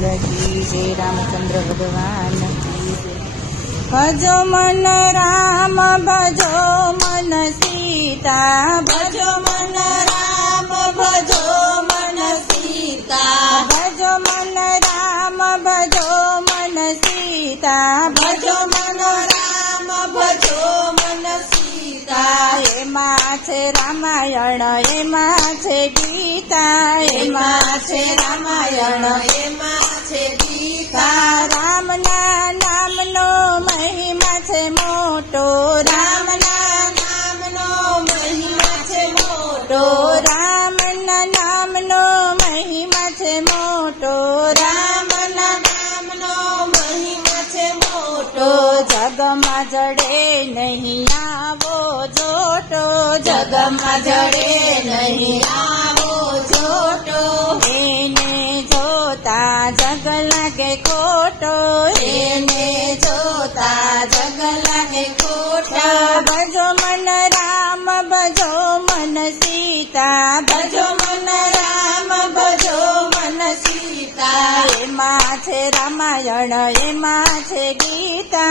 लाल की जय। रामचंद्र भगवान की जय। भजो मन राम भजो मन सीता, भजो मन राम भजो मन सीता, भजो मन राम भजो मन सीता, भजो मन राम भजो मन सीता। एमां छे रामायण एमां छे गीता, एमां छे रामायण एमां छे गीता। रामना नामनो महिमा छे मोटो, रामना नामनो महिमा छे मोटो, रामना नामनो महिमा छे मोटो, रामना नामनो महिमा छे मोटो। जगमां जड़े नहीं आवो जोटो, जगमां जड़े नहीं आवो जोटो। एने जोता जग लागे खोटो, एने जोता जग लागे खोटो। भजो मन राम भजो मन सीता, भजो मन राम भजो मन सीता। एमां छे रामायण एमां छे गीता,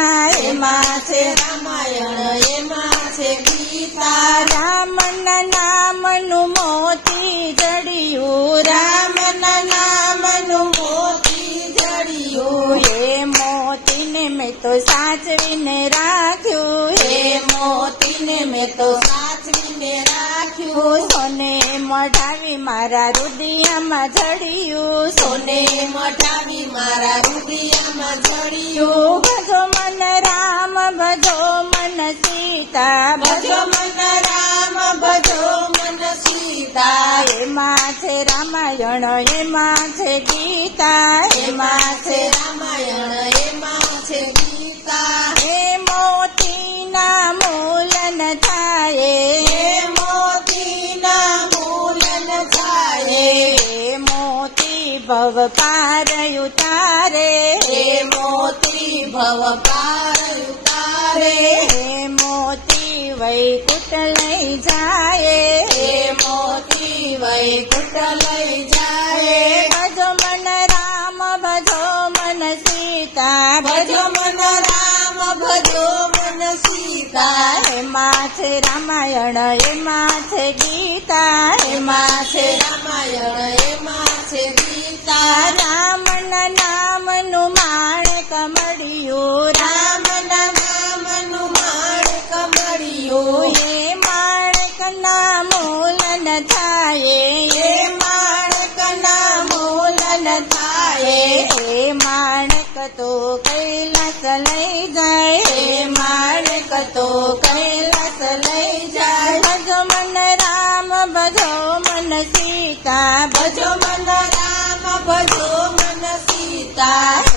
एमां छे रामायण एमां छे गीता। रामना नामनु मोती जड़ियु, रामना नामनु मोती जड़ियु। हे मोतीने मैं तो साचवीने राख्यु, हे मोतीने मैं तो साचवीने राख्यु। सोने मढावी मारा रुदियामां जड़ियु, सोने मढावी मारा रुदियामां जड़ियु। भजो मन राम भजो मन सीता, भजो मन राम भजो मन सीता। एमां छे रामायण एमां छे गीता, एमां छे रामायण एमां छे गीता। हे मोतीना मूलन थाये, हे मोतीना मूलन थाये। हे मोती भव पार उतारे, हे मोती भव पार उतारे। हे मोती वैकुंठ लई जाए, हे मोती वैकुंठ लई जाए। भजो मन राम भजो मन सीता, भजो मन राम भजो मन सीता। एमां छे रामायण एमां छे गीता, एमां छे रामायण एमां छे गीता। रामना नामनु माणिक मळ्यु, रामना नामनु माणिक मळ्यु। हे माणिकना मूलन थाये, हे माणिकना मूलन थाये। हे माणिक तो कैलास लई जाय, हे माणिक तो कैलास लई जाय। भजो मन राम भजो मन सीता, भजो मन राम भजो मन सीता।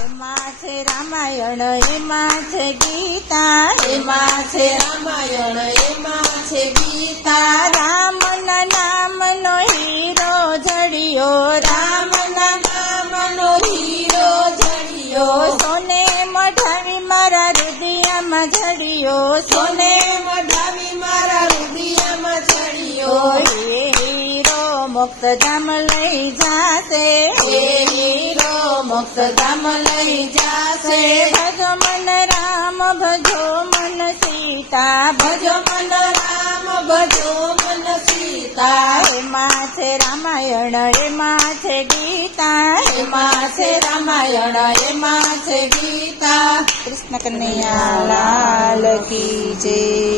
एमां छे रामायण एमां छे गीता, एमां छे रामायण एमां छे गीता। रामना नामनो हीरो जड़ियो, रामना नामनो हीरो जड़ियो। सोने मढावी मारा रुदियामां जड़ियो, सोने मढावी मारा रुदियामां जड़ियो। हे हीरो मोक्षधाम लई जासे, हे हीरो मोक्षधाम लई जासे। भजो मन राम भजो मन सीता, भजो मन राम भजो मन सीता। एमां छे रामायण एमां छे गीता, एमां छे रामायण एमां छे गीता। कृष्ण कन्हैया लाल की जय।